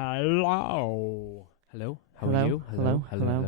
Hello. Hello. How are you? Hello. Hello.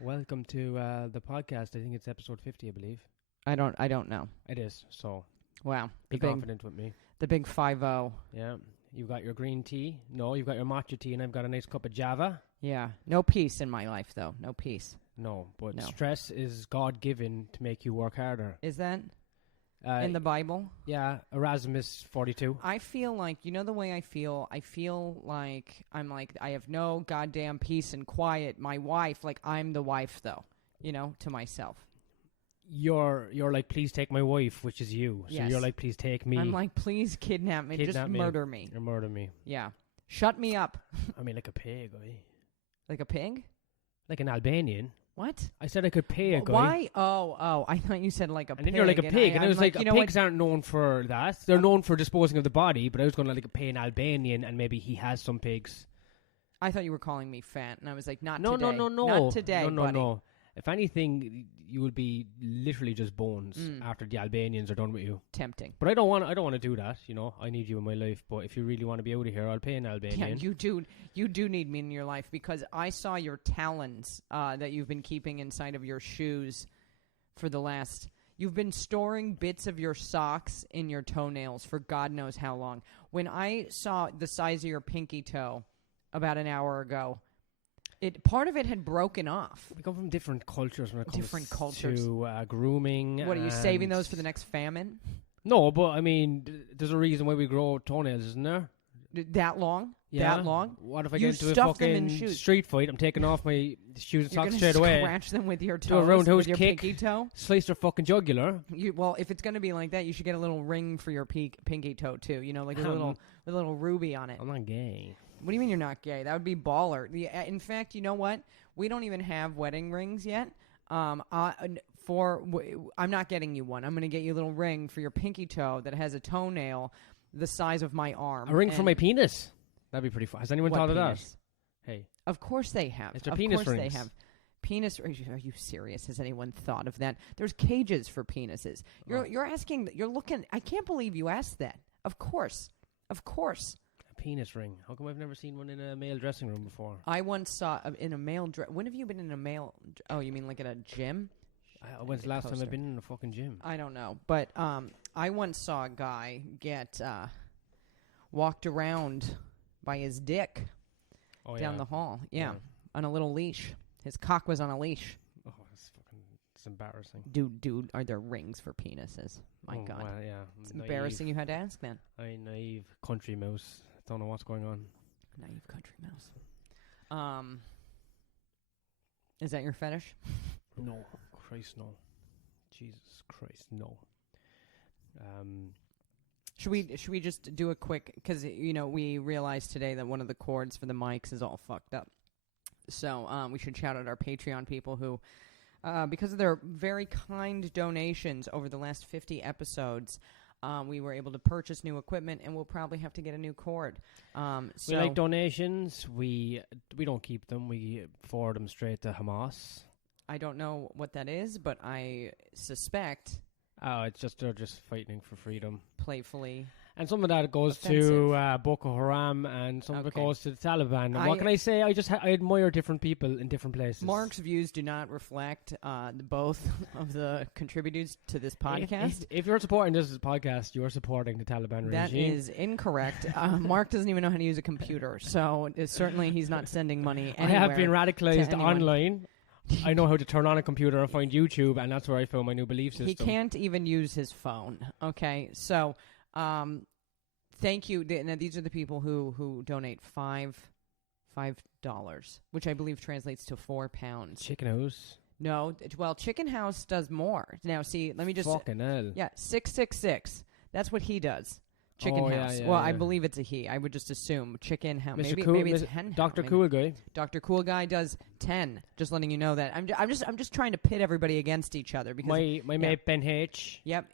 Welcome to the podcast. I think it's episode 50, I believe. I don't know. It is. So Wow. be confident with me. The big 5-0. Yeah. You've got your green tea. No, you've got your matcha tea, and I've got a nice cup of Java. Yeah. No peace in my life, though. No peace. No, but No. stress is God-given to make you work harder. Is that in the Bible? Yeah, Erasmus 42. I feel like, you know the way I feel? I feel like I have no goddamn peace and quiet. My wife, like I'm the wife, though, to myself. You're like, please take my wife, which is you. So Yes. you're like, please take me. I'm like, please kidnap me. Just murder me. Or murder me. Yeah. Shut me up. I mean, like a pig, eh? Like a pig? Like an Albanian. What? I said I could pay a guy. Why? Oh, I thought you said like a pig. And then you're like a pig. And I was like, you know pigs aren't known for that. They're known for disposing of the body, but I was going to like pay an Albanian, and maybe he has some pigs. I thought you were calling me fat, and I was like, not No. today. Not today, buddy. No. If anything, you will be literally just bones after the Albanians are done with you. Tempting. But I don't want to do that, I need you in my life, but if you really want to be out of here, I'll pay an Albanian. Yeah, you do need me in your life, because I saw your talons that you've been keeping inside of your shoes for the last... You've been storing bits of your socks in your toenails for God knows how long. When I saw the size of your pinky toe about an hour ago, part of it had broken off. We come from different cultures when it comes to grooming. What, are you saving those for the next famine? No, but I mean, there's a reason why we grow toenails, isn't there? That long? Yeah. That long? What if I You get into a stuff them in fucking shoes. street fight? I'm taking off my shoes and You're socks gonna straight away. Scratch them with your Do a toes, roundhouse with your kick. pinky toe? Slice their fucking jugular. Well, if it's going to be like that, you should get a little ring for your pinky toe, too. Like a little ruby on it. I'm not gay. What do you mean you're not gay? That would be baller. In fact, you know what? We don't even have wedding rings yet. I'm not getting you one. I'm going to get you a little ring for your pinky toe that has a toenail the size of my arm. A ring for my penis? That'd be pretty fun. Has anyone thought of that? Hey. Of course they have. It's a penis rings. Of course they have. Penis, are you serious? Has anyone thought of that? There's cages for penises. You're asking, you're looking, I can't believe you asked that. Of course. A penis ring. How come I've never seen one in a male dressing room before? I once saw in a male when have you been in a male, oh, you mean like at a gym? When's the last time I've been in a fucking gym? I don't know. But I once saw a guy get walked around by his dick down the hall. Yeah, on a little leash. His cock was on a leash. Oh, it's embarrassing. Dude, are there rings for penises? My God. Well, yeah. It's embarrassing you had to ask then. Naive country mouse. Don't know what's going on. Naive country mouse. Is that your fetish? No. Christ, no. Jesus Christ, no. Should we just do a quick, because we realized today that one of the cords for the mics is all fucked up. So we should shout out our Patreon people who, because of their very kind donations over the last 50 episodes, we were able to purchase new equipment, and we'll probably have to get a new cord. We like donations. We don't keep them. We forward them straight to Hamas. I don't know what that is, but I suspect... Oh, they're just fighting for freedom. Playfully. And some of that goes to Boko Haram, and some of it goes to the Taliban. And what can I say? I admire different people in different places. Mark's views do not reflect both of the contributors to this podcast. If you're supporting this podcast, you're supporting the Taliban regime. That is incorrect. Mark doesn't even know how to use a computer, so certainly he's not sending money anywhere. I have been radicalized online. I know how to turn on a computer and find YouTube, and that's where I found my new belief system. He can't even use his phone. Okay, so thank you. Now, these are the people who donate $5, which I believe translates to £4. Chicken House. No, well, Chicken House does more. Now, see, let me just... Fucking hell. Yeah, 666. That's what he does. Chicken House. Yeah, well, I believe it's a he. I would just assume Chicken House. Maybe it's Hen. Dr. Cool Guy. Dr. Cool Guy does 10. Just letting you know that. I'm just trying to pit everybody against each other because my mate Ben H. Yep.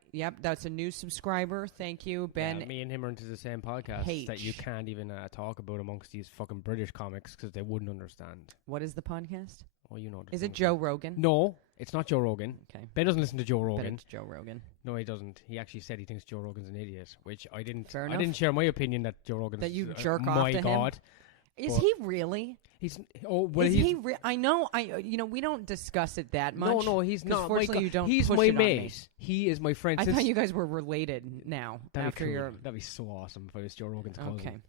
That's a new subscriber. Thank you, Ben. Yeah, me and him are into the same podcast that you can't even talk about amongst these fucking British comics because they wouldn't understand. What is the podcast? Well, you know. Is it Joe Rogan? No, it's not Joe Rogan. Okay. Ben doesn't listen to Joe Rogan. Ben, it's Joe Rogan. No, he doesn't. He actually said he thinks Joe Rogan's an idiot, which I didn't. Fair I enough. didn't share my opinion that Joe Rogan's that you jerk off my to God. Him? Is he really? He's. Oh, well, is he? I know. We don't discuss it that much. No, he's not. Fortunately, you don't. He's push my it mate. On me. He is my friend. I thought you guys were related now. That'd after be cool. your. That'd be so awesome if I was Joe Rogan's cousin. Okay.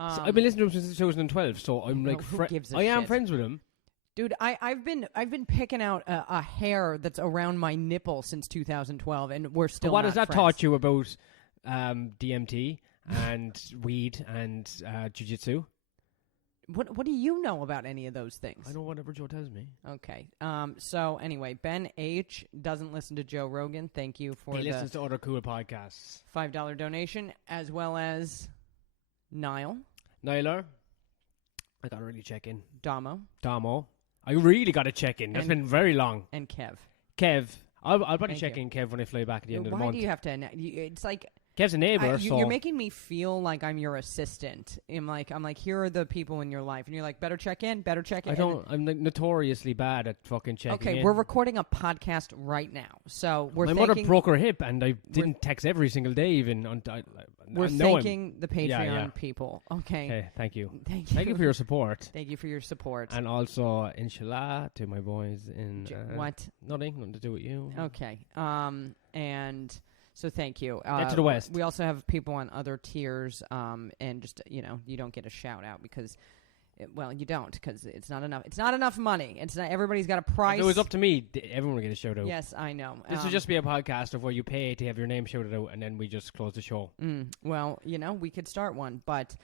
So I've been listening to him since 2012, so I'm like, I am friends with him. Dude, I've been picking out a hair that's around my nipple since 2012, and we're still. What not has that friends. taught you about DMT and weed and jiu-jitsu? What do you know about any of those things? I know whatever Joe tells me. Okay. So anyway, Ben H doesn't listen to Joe Rogan. Thank you for he listens to other cool podcasts. $5 donation, as well as Niler. I gotta really check in. Damo. I really got to check in. That's been very long. And Kev. I'll probably check in Kev when I fly back at the end of the month. Why do you have to? It's like Kev's a neighbor. So you're making me feel like I'm your assistant. I'm like, here are the people in your life, and you're like, better check in. I'm like notoriously bad at fucking checking in. Okay, we're recording a podcast right now, so My mother broke her hip, and I didn't text every single day. Even we're thanking the Patreon people. Okay. Hey, thank you. Thank you for your support. Thank you for your support. And also, inshallah, to my boys in what? Nothing to do with you. Okay. And. So thank you. Get to the West. We also have people on other tiers, and just you don't get a shout out because, you don't because it's not enough. It's not enough money. It's not. Everybody's got a price. If it was up to me, everyone would get a shout out. Yes, I know. This would just be a podcast of where you pay to have your name shouted out, and then we just close the show. Well, we could start one, but.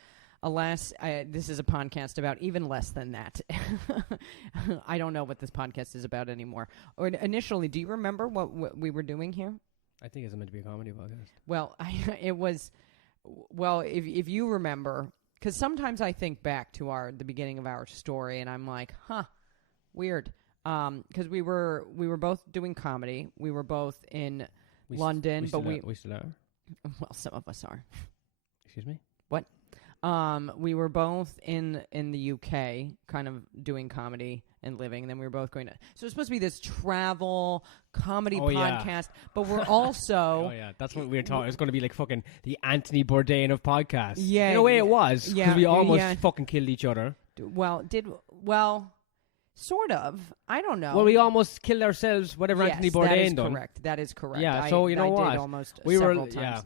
Alas, this is a podcast about even less than that. I don't know what this podcast is about anymore. Or initially, do you remember what we were doing here? I think it's meant to be a comedy podcast. Well, it was. Well, if you remember, because sometimes I think back to the beginning of our story, and I'm like, weird. Because we were both doing comedy. We were both in London, but we still are. Well, some of us are. Excuse me. What? We were both in the UK, kind of doing comedy and living, and then we were both going to. So it's supposed to be this travel comedy podcast, but we're also. Oh yeah, that's what we were talking. It's going to be like fucking the Anthony Bourdain of podcasts. Yeah, in a way it was because we almost fucking killed each other. Sort of. I don't know. Well, we almost killed ourselves. Whatever Anthony Bourdain done. That is correct. Yeah. So you know what? Did almost several times. Yeah.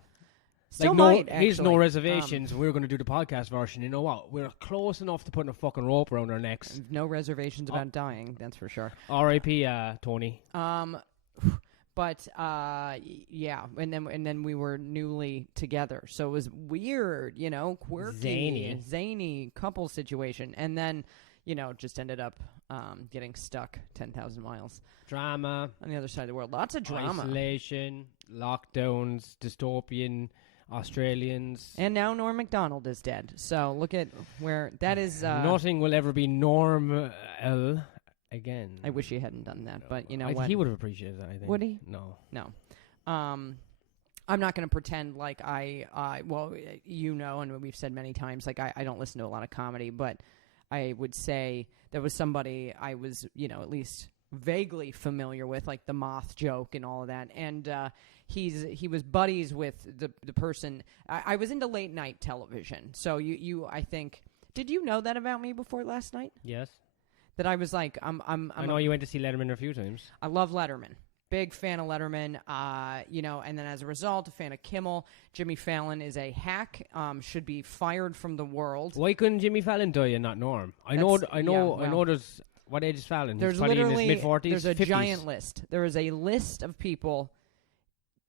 Still he's no reservations. We were going to do the podcast version. You know what? We're close enough to putting a fucking rope around our necks. No reservations about dying. That's for sure. R.I.P. Tony. But yeah, and then we were newly together, so it was weird, quirky, zany couple situation, and then just ended up getting stuck 10,000 miles. Drama on the other side of the world. Lots of drama. Isolation, lockdowns, dystopian. Australians. And now Norm MacDonald is dead. So look at where that is. Nothing will ever be Norm again. I wish he hadn't done that, but you know what? He would have appreciated that, I think. Would he? No. I'm not going to pretend like well, and we've said many times, like I don't listen to a lot of comedy, but I would say there was somebody I was, at least vaguely familiar with, like the moth joke and all of that, and he was buddies with the person. I was into late night television, so you I think, did you know that about me before last night? Yes. That I was like, I know you went to see Letterman a few times. I love Letterman. Big fan of Letterman, and then as a result, a fan of Kimmel. Jimmy Fallon is a hack, should be fired from the world. Why couldn't Jimmy Fallon die and not Norm? I know there's What age is Fallon? There's He's probably literally in his mid-40s, there's a 50s. giant list. There is a list of people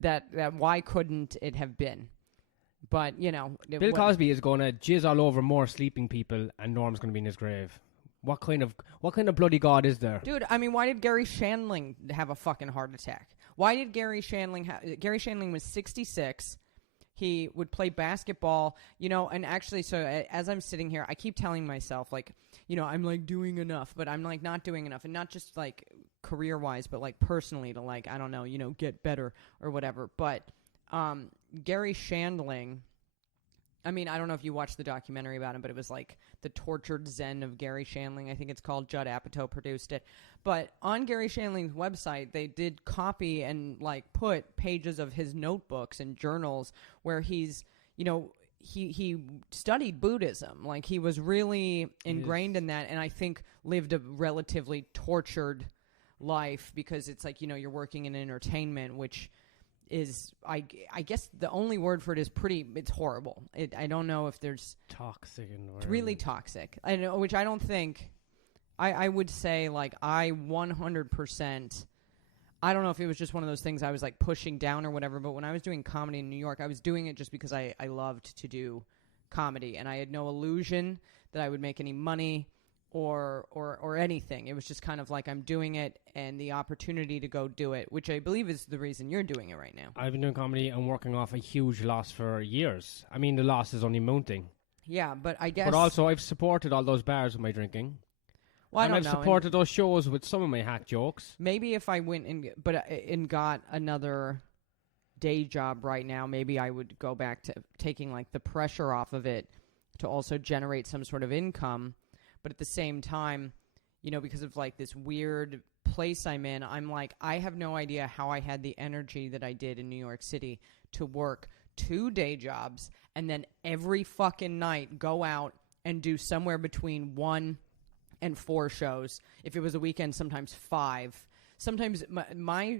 that why couldn't it have been? But you know, Bill Cosby is going to jizz all over more sleeping people, and Norm's going to be in his grave. What kind of bloody god is there? Dude, I mean, why did Gary Shandling have a fucking heart attack? Why did Gary Shandling Gary Shandling was 66. He would play basketball, you know, and actually, so as I'm sitting here, I keep telling myself, like, you know, I'm, like, doing enough, but I'm, like, not doing enough. And not just, like, career-wise, but, like, personally to, like, I don't know, you know, get better or whatever. But Gary Shandling, I mean, I don't know if you watched the documentary about him, but it was, like, The Tortured Zen of Gary Shandling. I think it's called. Judd Apatow produced it. But on Gary Shandling's website, they did copy and, like, put pages of his notebooks and journals where he's, you know, he studied Buddhism. Like, he was really ingrained in that, and I think lived a relatively tortured life because it's like, you know, you're working in entertainment, which is, I guess the only word for it is it's horrible. I don't know if there's... Toxic. It's really toxic. I know, which I don't think... I would say, like, I 100%... I don't know if it was just one of those things I was, like, pushing down or whatever, but when I was doing comedy in New York, I was doing it just because I loved to do comedy, and I had no illusion that I would make any money or anything. It was just kind of like I'm doing it and the opportunity to go do it, which I believe is the reason you're doing it right now. I've been doing comedy and working off a huge loss for years. I mean, the loss is only mounting. Yeah, but I guess... But also, I've supported all those bars with my drinking. Well, and I've supported those shows with some of my hack jokes. Maybe if I went and got another day job right now, maybe I would go back to taking, like, the pressure off of it to also generate some sort of income. But at the same time, you know, because of, like, this weird place I'm in, I'm like, I have no idea how I had the energy that I did in New York City to work 2 day jobs and then every fucking night go out and do somewhere between 1 and 4 shows. If it was a weekend, sometimes 5. Sometimes my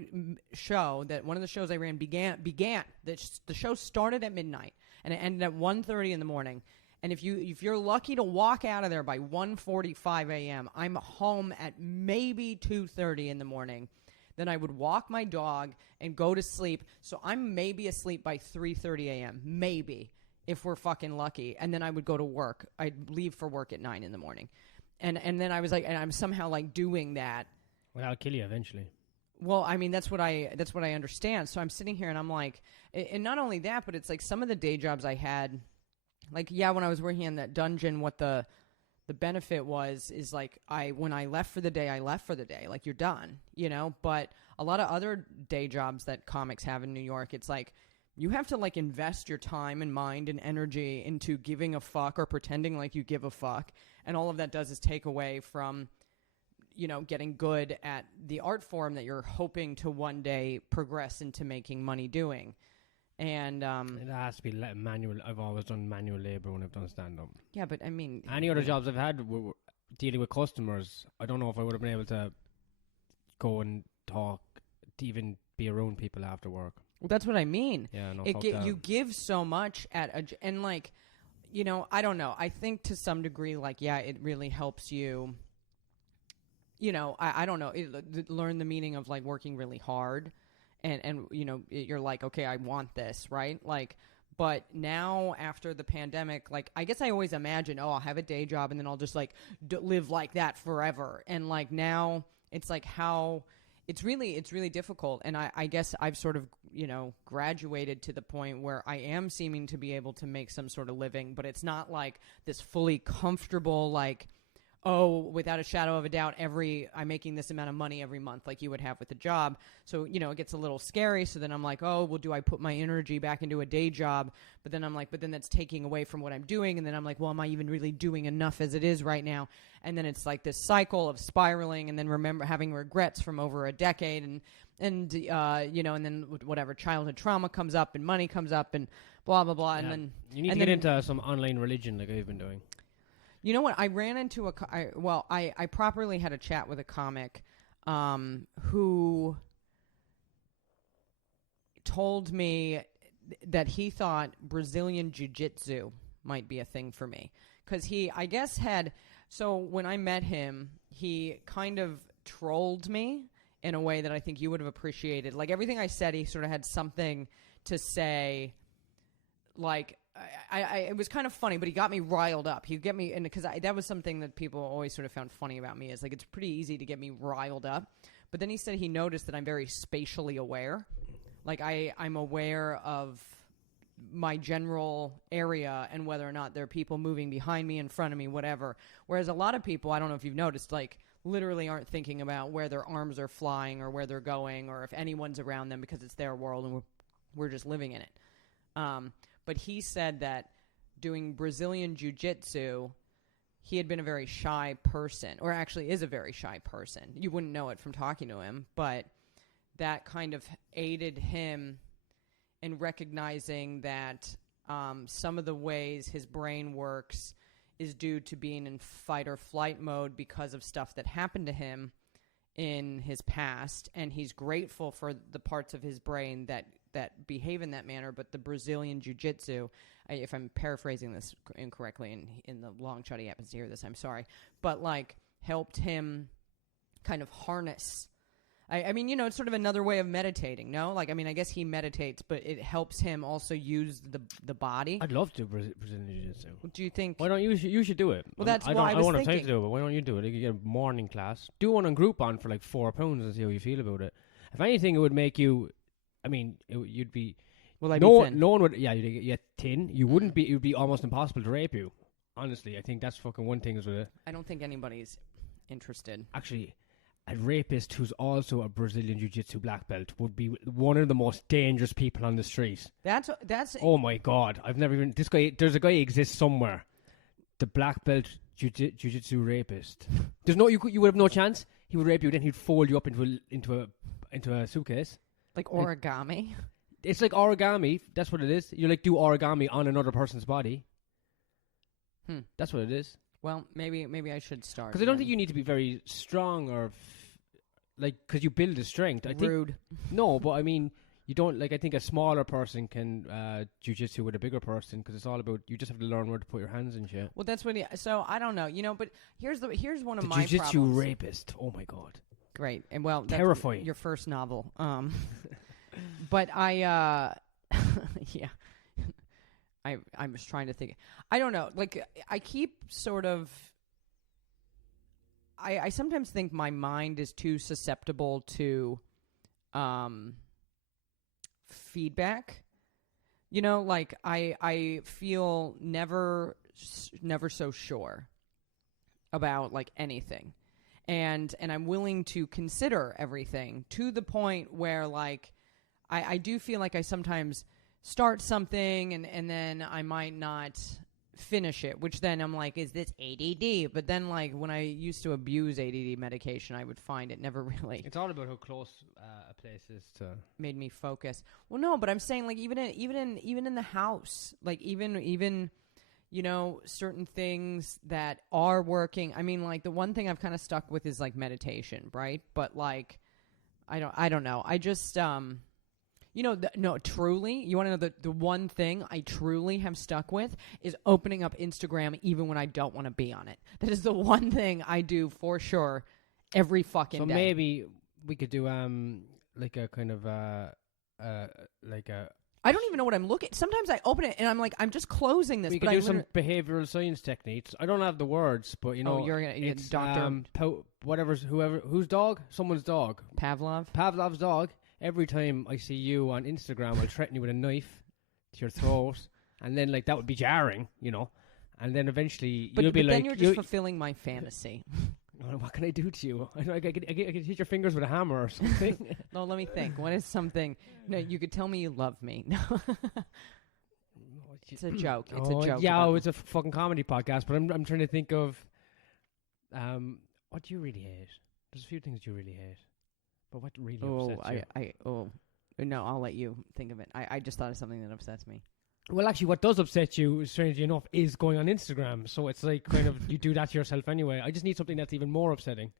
show, that one of the shows I ran began the show started at midnight and it ended at 1:30 in the morning. And if you're lucky to walk out of there by 1:45 a.m., I'm home at maybe 2:30 in the morning. Then I would walk my dog and go to sleep. So I'm maybe asleep by 3:30 a.m. Maybe, if we're fucking lucky. And then I would go to work. I'd leave for work at 9 in the morning. And then I was like, and I'm somehow, like, doing that. Well, I'll kill you eventually. Well, I mean, that's what I understand. So I'm sitting here and I'm like, and not only that, but it's like some of the day jobs I had, like, yeah, when I was working in that dungeon, what the benefit is like, when I left for the day, I left for the day. Like, you're done, you know? But a lot of other day jobs that comics have in New York, it's like, you have to, like, invest your time and mind and energy into giving a fuck or pretending like you give a fuck. And all of that does is take away from, you know, getting good at the art form that you're hoping to one day progress into making money doing. And it has to be manual. I've always done manual labor when I've done stand-up. Yeah, but I mean... Any other jobs I've had were dealing with customers, I don't know if I would have been able to go and talk, to even be around people after work. Well, that's what I mean. Yeah, no, you give so much and, like, you know, I don't know. I think to some degree, like, yeah, it really helps you, you know, I don't know, learn the meaning of, like, working really hard. And you know, you're like, okay, I want this, right? Like, but now after the pandemic, like, I guess I always imagine, oh, I'll have a day job and then I'll just, like, live like that forever. And, like, now it's like how it's really difficult. And I guess I've sort of, you know, graduated to the point where I am seeming to be able to make some sort of living, but it's not like this fully comfortable, like, oh, without a shadow of a doubt, I'm making this amount of money every month like you would have with a job. So, you know, it gets a little scary. So then I'm like, oh, well, do I put my energy back into a day job? But then I'm like, but then that's taking away from what I'm doing. And then I'm like, well, am I even really doing enough as it is right now? And then it's like this cycle of spiraling and then having regrets from over a decade and you know, and then whatever childhood trauma comes up and money comes up and blah, blah, blah. Yeah. And then you need to get into some online religion like I've been doing. You know what? I ran into I properly had a chat with a comic who told me that he thought Brazilian Jiu Jitsu might be a thing for me. Because he, I guess, had So when I met him, he kind of trolled me in a way that I think you would have appreciated. Like everything I said, he sort of had something to say. Like it was kind of funny, but he got me riled up. He'd get me, and because that was something that people always sort of found funny about me, is like it's pretty easy to get me riled up. But then he said he noticed that I'm very spatially aware. Like I'm aware of my general area and whether or not there are people moving behind me, in front of me, whatever. Whereas a lot of people, I don't know if you've noticed, like literally aren't thinking about where their arms are flying or where they're going or if anyone's around them because it's their world and we're just living in it. But he said that doing Brazilian Jiu Jitsu, he had been a very shy person, or actually is a very shy person. You wouldn't know it from talking to him, but that kind of aided him in recognizing that some of the ways his brain works is due to being in fight or flight mode because of stuff that happened to him in his past, and he's grateful for the parts of his brain that behave in that manner. But the Brazilian Jiu-Jitsu, if I'm paraphrasing this incorrectly, and in the long shot he happens to hear this, I'm sorry, but like helped him kind of harness. I mean, it's sort of another way of meditating, no? Like, I mean, I guess he meditates, but it helps him also use the body. I'd love to do Brazilian Jiu-Jitsu. Do you think? Why don't you should do it? Well, that's why I was thinking. I want to thinking. to do it, but why don't you do it? You get a morning class. Do one on Groupon for like £4 and see how you feel about it. If anything, it would make you. I mean, you'd be. Well, I'd be thin. No one would. Yeah, you'd get thin. You wouldn't be. It would be almost impossible to rape you. Honestly, I think that's fucking one thing is with it. I don't think anybody's interested. Actually, a rapist who's also a Brazilian Jiu-Jitsu black belt would be one of the most dangerous people on the street. That's. Oh my God! I've never even. This guy. There's a guy who exists somewhere. The black belt Jiu-Jitsu rapist. There's no. You would have no chance. He would rape you. Then he'd fold you up into a suitcase. Like origami. It's like origami. That's what it is. You like do origami on another person's body. That's what it is. Well, maybe I should start. Because I don't think you need to be very strong or because you build the strength. Rude. No, but I mean, you don't I think a smaller person can jiu-jitsu with a bigger person because it's all about you just have to learn where to put your hands and shit. Well, that's what. So I don't know, but here's one of the my jiu-jitsu problems. rapist. Oh my God. Great. And well, that's terrifying. Your first novel. But I yeah. I'm just trying to think. I don't know. Like I keep sort of I sometimes think my mind is too susceptible to feedback. Like I feel never so sure about like anything. And I'm willing to consider everything to the point where, like, I do feel like I sometimes start something and then I might not finish it, which then I'm like, is this ADD? But then, like, when I used to abuse ADD medication, I would find it never really. It's all about how close a place is to. Made me focus. Well, no, but I'm saying, like, even in the house, like, even. Certain things that are working. I mean, like, the one thing I've kind of stuck with is, like, meditation, right? But, like, I don't know. I just, no, truly, you want to know the one thing I truly have stuck with is opening up Instagram even when I don't want to be on it. That is the one thing I do for sure every fucking day. So maybe we could do, like a kind of, I don't even know what I'm looking. Sometimes I open it and I'm like, I'm just closing this. We could do some behavioral science techniques. I don't have the words, but you're a doctor. Whose dog? Someone's dog. Pavlov's dog. Every time I see you on Instagram, I'll threaten you with a knife to your throat, and then like that would be jarring, and then eventually you'll be like, then you're just fulfilling my fantasy. What can I do to you? I could hit your fingers with a hammer or something. No, let me think. What is something? No, you could tell me you love me. No. It's a joke. It's a joke. Yeah, it's a fucking comedy podcast, but I'm trying to think of what do you really hate? There's a few things you really hate. But what really upsets you? No, I'll let you think of it. I just thought of something that upsets me. Well, actually, what does upset you, strangely enough, is going on Instagram. So it's like kind of you do that to yourself anyway. I just need something that's even more upsetting.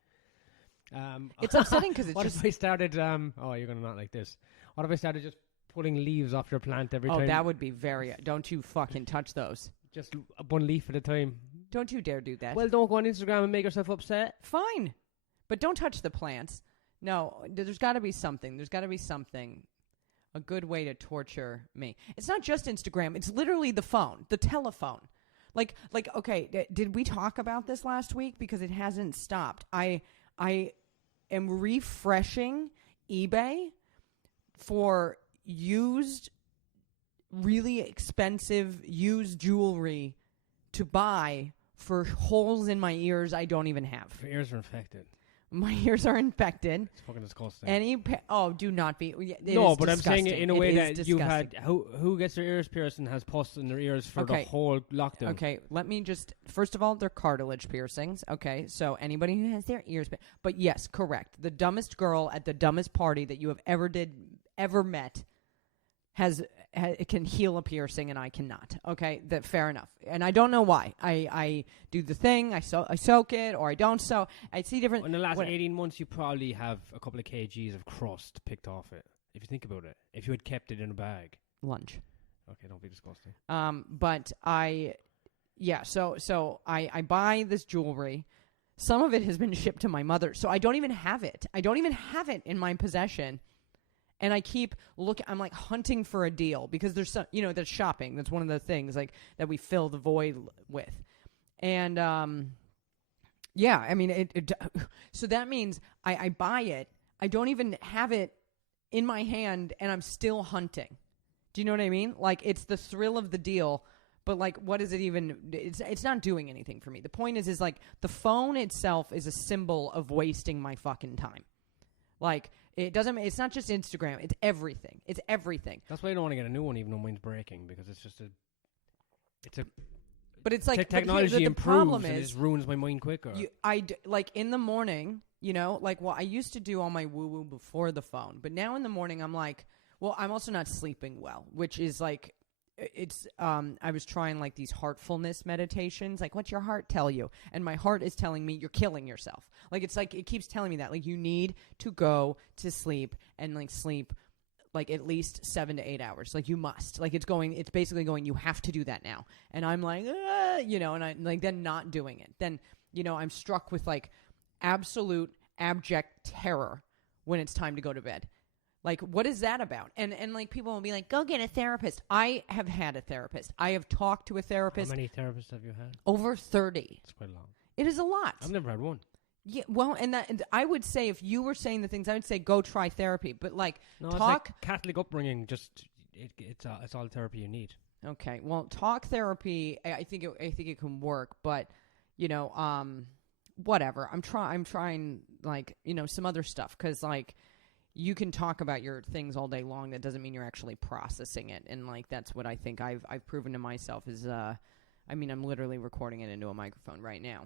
It's upsetting because it's what if I started? Oh, you're gonna not like this. What if I started just pulling leaves off your plant every time? Oh, that would be very. Don't you fucking touch those. Just one leaf at a time. Don't you dare do that. Well, don't go on Instagram and make yourself upset. Fine. But don't touch the plants. No, there's got to be something. There's got to be something. A good way to torture me. It's not just Instagram. It's literally the phone, the telephone. Like, okay, did we talk about this last week? Because it hasn't stopped. I am refreshing eBay for used, really expensive used jewelry to buy for holes in my ears I don't even have. Your ears are infected. My ears are infected. It's fucking disgusting. Do not be. No, but disgusting. I'm saying it in a way that disgusting. you've had. Who gets their ears pierced and has pus in their ears for the whole lockdown? Okay, let me just. First of all, they're cartilage piercings. Okay, so anybody who has their ears, but yes, correct. The dumbest girl at the dumbest party that you have ever met can heal a piercing and I cannot. Okay, fair enough. And I don't know why. I do the thing. I soak it or I don't soak. I see different. In the last 18 months, you probably have a couple of kgs of crust picked off it. If you think about it, if you had kept it in a bag. Lunch. Okay, don't be disgusting. But so I buy this jewelry. Some of it has been shipped to my mother, so I don't even have it. I don't even have it in my possession. And I keep looking. I'm like hunting for a deal because there's some, that's shopping. That's one of the things like that we fill the void with. And I mean, so that means I buy it. I don't even have it in my hand, and I'm still hunting. Do you know what I mean? Like it's the thrill of the deal, but like, what is it even? It's not doing anything for me. The point is like the phone itself is a symbol of wasting my fucking time. Like. It's not just Instagram. It's everything. It's everything. That's why I don't want to get a new one, even though mine's breaking, because it's just But it's like technology the improves problem and it is just ruins my mind quicker. Like in the morning, I used to do all my woo woo before the phone, but now in the morning I'm like, well, I'm also not sleeping well, which is like. I was trying like these heartfulness meditations, like what's your heart tell you? And my heart is telling me you're killing yourself. Like it's like it keeps telling me that like you need to go to sleep and like sleep like at least 7 to 8 hours. Like you must. Like it's basically going you have to do that now. And I'm like, and I like then not doing it. Then, I'm struck with like absolute abject terror when it's time to go to bed. Like, what is that about? And like, people will be like, go get a therapist. I have had a therapist. I have talked to a therapist. How many therapists have you had? Over 30. It's quite long. It is a lot. I've never had one. Yeah, well, and I would say if you were saying the things, I would say go try therapy. But like, talk. It's like Catholic upbringing. Just it's all the therapy you need. Okay, well, talk therapy. I think it can work, but whatever. I'm trying like some other stuff because like. You can talk about your things all day long. That doesn't mean you're actually processing it. And like, that's what I think I've proven to myself is, I'm literally recording it into a microphone right now.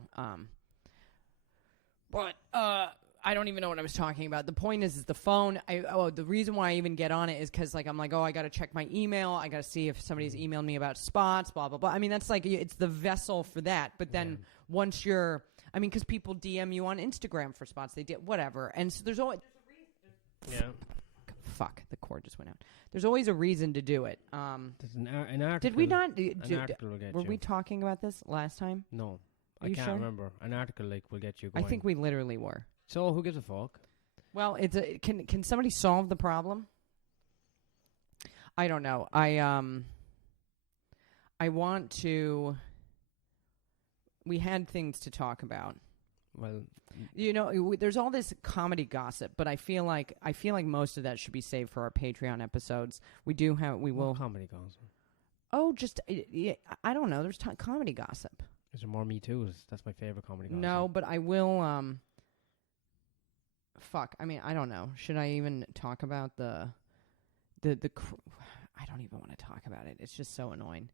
But I don't even know what I was talking about. The point is the phone. The reason why I even get on it is because like, I'm like, I got to check my email. I got to see if somebody's emailed me about spots, blah, blah, blah. I mean, that's like, it's the vessel for that. But then once you're, because people DM you on Instagram for spots, they did whatever. And so there's always, yeah. Fuck, the cord just went out. There's always a reason to do it. There's an article. Did we not? Were we talking about this last time? No. I can't remember. An article will get you going. I think we literally were. So who gives a fuck? Well, can somebody solve the problem? I don't know. I want to. We had things to talk about. Well, there's all this comedy gossip, but I feel like most of that should be saved for our Patreon episodes. We will comedy gossip. Oh, just I don't know. There's comedy gossip. Is there more Me Too's? That's my favorite comedy gossip. No, but I will. Fuck. I don't know. Should I even talk about the? I don't even want to talk about it. It's just so annoying.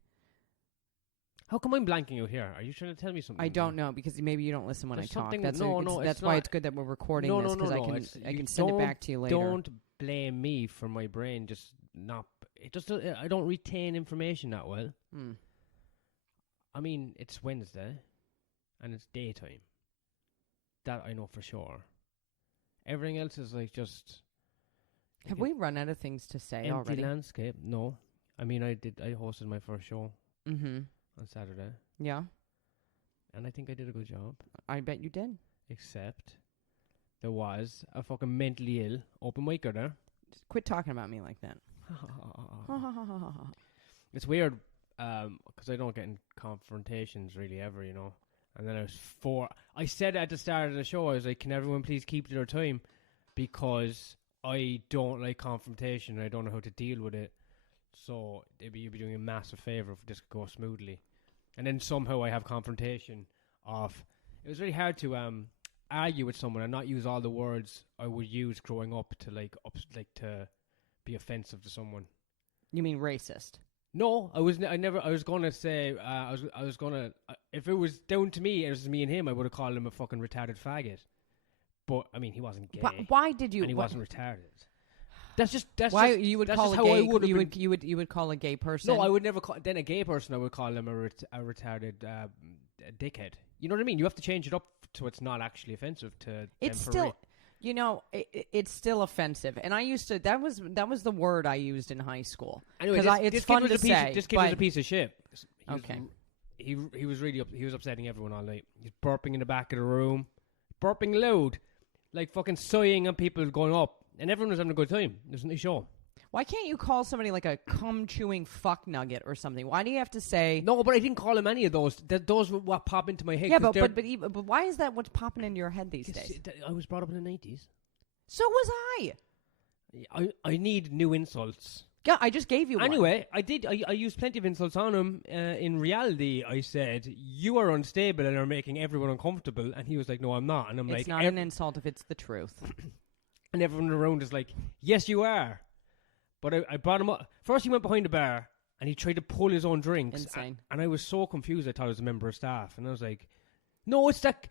How come I'm blanking out here? Are you trying to tell me something? I don't know because maybe you don't listen when There's I talk. That's that's why it's good that we're recording this because I can send it back to you later. Don't blame me for my brain just not. I don't retain information that well. It's Wednesday, and it's daytime. That I know for sure. Everything else is like just. Have we run out of things to say already? Empty landscape. No, I hosted my first show. Mm-hmm. On Saturday. Yeah. And I think I did a good job. I bet you did. Except there was a fucking mentally ill open micer there. Just quit talking about me like that. It's weird because I don't get in confrontations really ever, you know. And then I said at the start of the show, I was like, can everyone please keep to their time? Because I don't like confrontation and I don't know how to deal with it. So you'd be doing a massive favour if this could go smoothly. And then somehow I have confrontation of... It was really hard to argue with someone and not use all the words I would use growing up to to be offensive to someone. You mean racist? No, I was gonna say I was gonna if it was down to me, it was me and him, I would have called him a fucking retarded faggot. But I mean, he wasn't gay. Why did you? And he wasn't retarded. That's why just, you would that's call a how gay. You would call a gay person. No, I would never call. Then a gay person, I would call him a retarded dickhead. You know what I mean? You have to change it up so it's not actually offensive to. It's still. You know, it's still offensive, and I used to. That was the word I used in high school. Anyway, it's fun to say. This kid was a piece of shit. Okay. He was upsetting everyone all night. He's burping in the back of the room, burping loud, like fucking sighing on people going up, and everyone was having a good time. There's no show. Why can't you call somebody like a cum-chewing fuck nugget or something? Why do you have to say... No, but I didn't call him any of those. Those were what pop into my head. Yeah, but why is that what's popping into your head these days? I was brought up in the 90s. So was I. I need new insults. Yeah, I just gave you one. Anyway, I used plenty of insults on him. In reality, I said, you are unstable and are making everyone uncomfortable. And he was like, no, I'm not. And I'm like... It's not an insult if it's the truth. And everyone around is like, yes, you are. But I brought him up. First, he went behind the bar and he tried to pull his own drinks. Insane. And I was so confused. I thought it was a member of staff. And I was like, no, it's that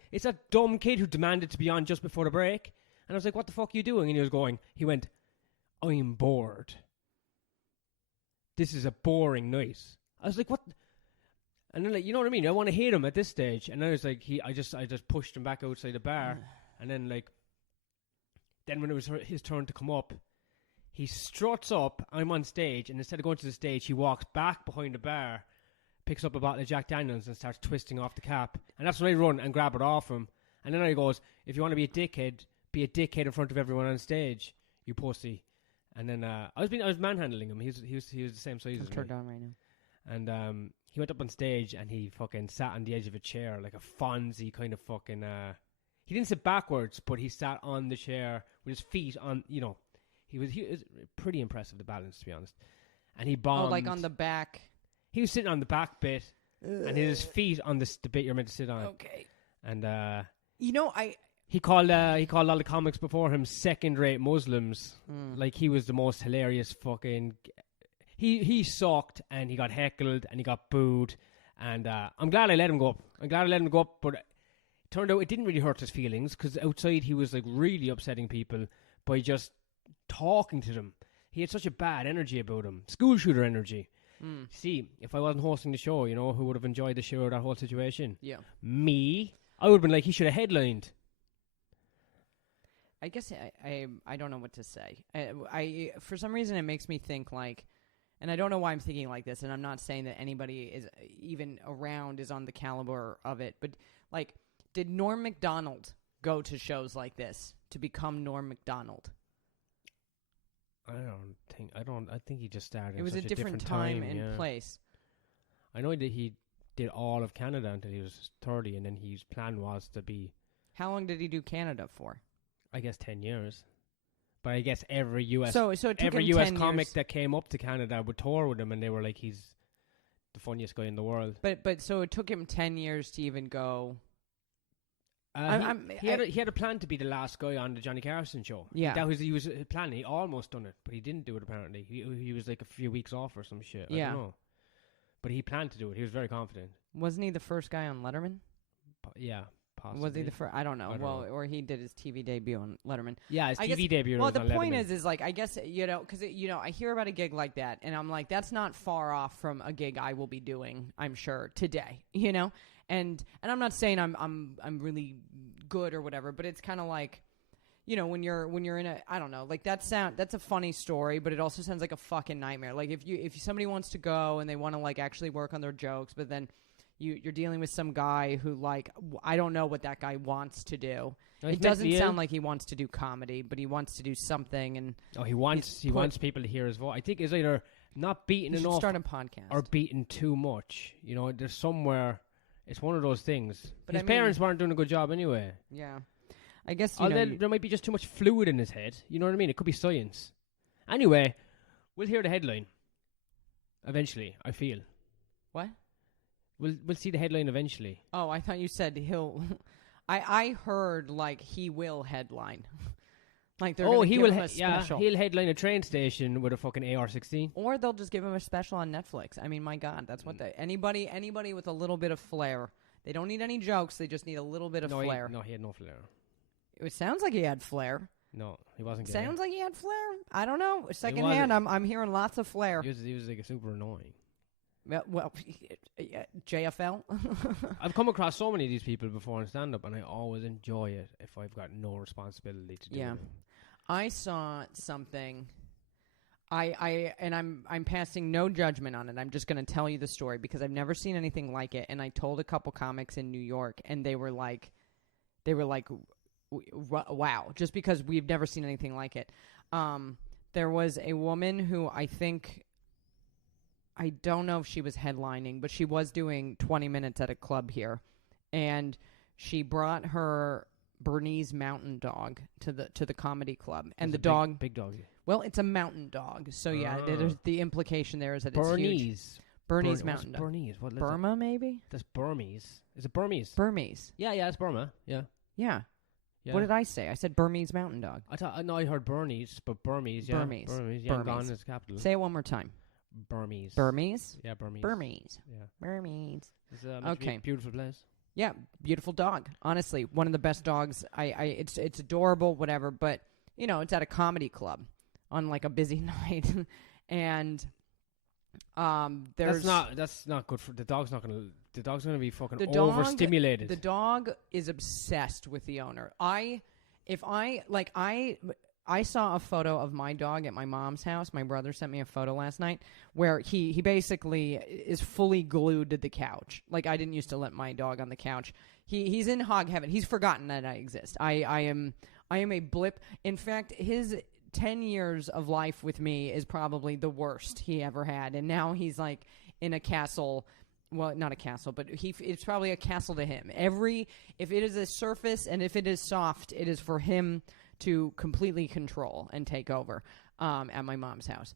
dumb kid who demanded to be on just before the break. And I was like, what the fuck are you doing? And he went, I'm bored. This is a boring night. I was like, what? And then, like, you know what I mean? I want to hit him at this stage. And I was like, I just pushed him back outside the bar. And then, like, then when it was his turn to come up, he struts up, I'm on stage, and instead of going to the stage, he walks back behind the bar, picks up a bottle of Jack Daniels and starts twisting off the cap. And that's when I run and grab it off him. And then I goes, if you want to be a dickhead in front of everyone on stage, you pussy. And then I was manhandling him. He was the same size as me. Turned on right now. And he went up on stage and he fucking sat on the edge of a chair like a Fonzie kind of fucking... he didn't sit backwards, but he sat on the chair with his feet on, you know... He was pretty impressive, the balance, to be honest. And he bombed. Oh, like on the back. He was sitting on the back bit, and his feet on the bit you're meant to sit on. Okay. And you know, he called all the comics before him second-rate Muslims. Like he was the most hilarious fucking. He sucked, and he got heckled, and he got booed. And I'm glad I let him go up. But it turned out it didn't really hurt his feelings because outside he was like really upsetting people by just talking to them. He had such a bad energy about him. School shooter energy. See, if I wasn't hosting the show, you know, who would have enjoyed the show or that whole situation? Yeah. Me. I would have been like, he should have headlined. I guess I don't know what to say. I for some reason it makes me think like, and I don't know why I'm thinking like this, and I'm not saying that anybody is even around is on the caliber of it, but like, did Norm MacDonald go to shows like this to become Norm MacDonald? I think he just started. It was a different time and place. I know that he did all of Canada until he was 30, and then his plan was to be... How long did he do Canada for? I guess 10 years. But I guess every US comic that came up to Canada would tour with him, and they were like, he's the funniest guy in the world. But so it took him 10 years to even go... He had a plan to be the last guy on the Johnny Carson show. Yeah, he was planning. He almost done it, but he didn't do it. Apparently, he was like a few weeks off or some shit. I don't know. But he planned to do it. He was very confident. Wasn't he the first guy on Letterman? Yeah, possibly. Was he the first? I don't know. Or he did his TV debut on Letterman. Yeah, his TV debut. Well, was on the point Letterman. is like, I guess because I hear about a gig like that, and I'm like, that's not far off from a gig I will be doing. I'm sure today. And I'm not saying I'm really good or whatever, but it's kind of like, when you're in a, I don't know, like that's a funny story, but it also sounds like a fucking nightmare. Like if somebody wants to go and they want to like actually work on their jokes, but then you're dealing with some guy who, like, I don't know what that guy wants to do. No, It doesn't sound like he wants to do comedy, but he wants to do something. And he wants people to hear his voice. I think it's either not beating he should enough start a podcast or beating too much. You know, there's somewhere. It's one of those things. But his parents weren't doing a good job anyway. Yeah, I guess There might be just too much fluid in his head. You know what I mean? It could be science. Anyway, we'll hear the headline eventually. I feel. What? We'll see the headline eventually. Oh, I thought you said he'll. I heard like he will headline. Like they're gonna give him a special. He'll headline a train station with a fucking AR-16. Or they'll just give him a special on Netflix. I mean, my God, that's what anybody with a little bit of flair. They don't need any jokes. They just need a little bit of flair. He had no flair. It sounds like he had flair. No, he wasn't. Sounds like he had flair. I don't know. Secondhand, I'm hearing lots of flair. He was like a super annoying. Well, JFL. I've come across so many of these people before in stand-up, and I always enjoy it if I've got no responsibility to do it. I saw something. I'm passing no judgment on it. I'm just going to tell you the story because I've never seen anything like it. And I told a couple comics in New York, and they were like, wow, just because we've never seen anything like it. There was a woman who I don't know if she was headlining, but she was doing 20 minutes at a club here, and she brought her Bernese mountain dog to the comedy club, and the dog, big dog. Well, it's a mountain dog, so there's the implication there is that Bernese. It's huge. Bernese mountain dog. Bernese. What? Burma, maybe. That's Burmese. Is it Burmese? Burmese. Yeah, it's Burma. Yeah. Yeah. What did I say? I said Burmese mountain dog. I heard Bernese, but Burmese. Yeah. Burmese. Yangon is the capital. Say it one more time. Burmese. Burmese? Yeah, Burmese. Burmese. Yeah. Burmese. It's a beautiful place. Yeah, beautiful dog. Honestly, one of the best dogs. It's adorable, whatever. But it's at a comedy club on like a busy night, and there's that's not good for the dog's. The dog's gonna be fucking overstimulated. The dog is obsessed with the owner. I saw a photo of my dog at my mom's house. My brother sent me a photo last night where he basically is fully glued to the couch. Like, I didn't used to let my dog on the couch. He's in hog heaven. He's forgotten that I exist. I am a blip. In fact, his 10 years of life with me is probably the worst he ever had. And now he's like in a castle. Well, not a castle, but it's probably a castle to him. If it is a surface and if it is soft, it is for him to completely control and take over at my mom's house.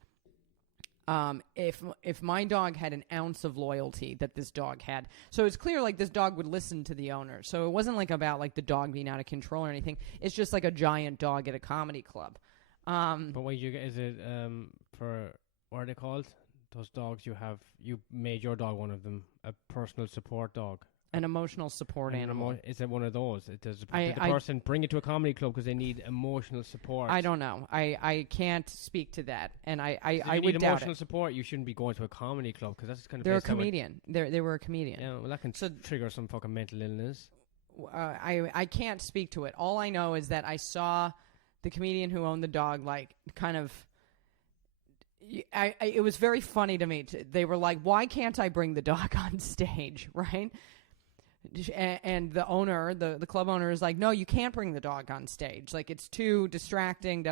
If my dog had an ounce of loyalty that this dog had, so it's clear like this dog would listen to the owner. So it wasn't like about like the dog being out of control or anything. It's just like a giant dog at a comedy club. But what is it for? What are they called? Those dogs you made your dog one of them, a personal support dog. An emotional support animal. Is it one of those? Did the person bring it to a comedy club because they need emotional support? I don't know. I can't speak to that, and I would doubt it. If you need emotional support, you shouldn't be going to a comedy club because that's kind of. They're a comedian. They were a comedian. Yeah, well, that can trigger some fucking mental illness. I can't speak to it. All I know is that I saw the comedian who owned the dog, like, kind of. It was very funny to me. They were like, "Why can't I bring the dog on stage?" Right? And the owner, the club owner, is like, "No, you can't bring the dog on stage. Like, it's too distracting,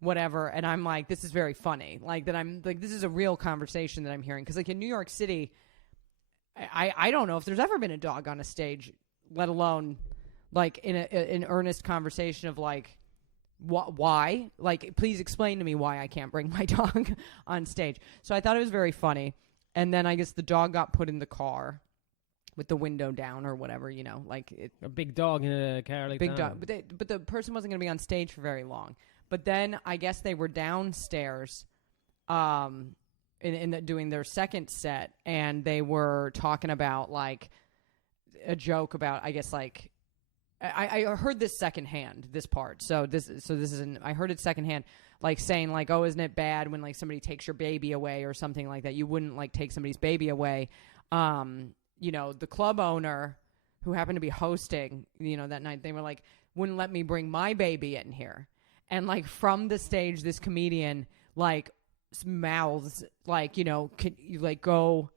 whatever." And I'm like, "This is very funny. Like, that I'm like, this is a real conversation that I'm hearing." Because, like, in New York City, I don't know if there's ever been a dog on a stage, let alone, like, in an earnest conversation of, like, why? Like, please explain to me why I can't bring my dog on stage. So I thought it was very funny. And then I guess the dog got put in the car with the window down or whatever, like a big dog in a car like that. Big dog, but the person wasn't going to be on stage for very long. But then I guess they were downstairs, doing their second set, and they were talking about like a joke about, I guess, like I heard this secondhand, this part. So this is I heard it secondhand, like saying like, "Oh, isn't it bad when like somebody takes your baby away or something like that? You wouldn't like take somebody's baby away." The club owner who happened to be hosting, that night, they were like, "Wouldn't let me bring my baby in here." And like from the stage, this comedian like mouths like, "Could you like go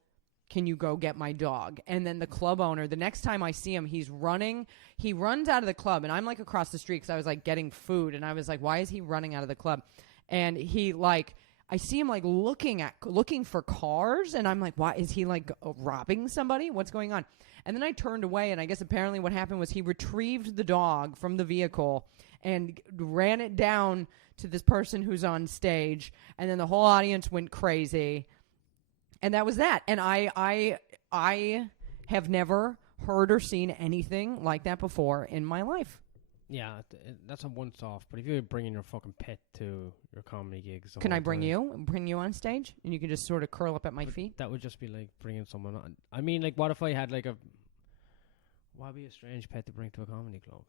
can you go get my dog? And then the club owner, the next time I see him, he runs out of the club, and I'm like across the street because I was like getting food, and I was like, why is he running out of the club? And he like, I see him like looking for cars, and I'm like, why is he like robbing somebody? What's going on? And then I turned away, and I guess apparently what happened was he retrieved the dog from the vehicle and ran it down to this person who's on stage, and then the whole audience went crazy. And that was that. And I have never heard or seen anything like that before in my life. Yeah, that's a once-off. But if you're bringing your fucking pet to your comedy gigs... Can I bring you on stage? And you can just sort of curl up at my feet? That would just be like bringing someone on. I mean, like, what if I had like a... What would be a strange pet to bring to a comedy club?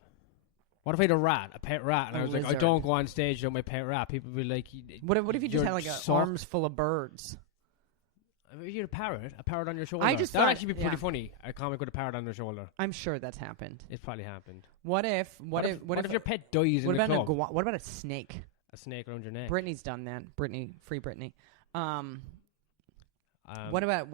What if I had a pet rat, and I was like, I don't go on stage without my pet rat. People would be like... What if you just had like arms full of birds? I mean, if you had a parrot on your shoulder. I just that would thought, actually be pretty funny. A comic with a parrot on their shoulder. I'm sure that's happened. It's probably happened. What if your pet dies in the club? What about a snake? A snake around your neck. Britney's done that. Free Britney. What about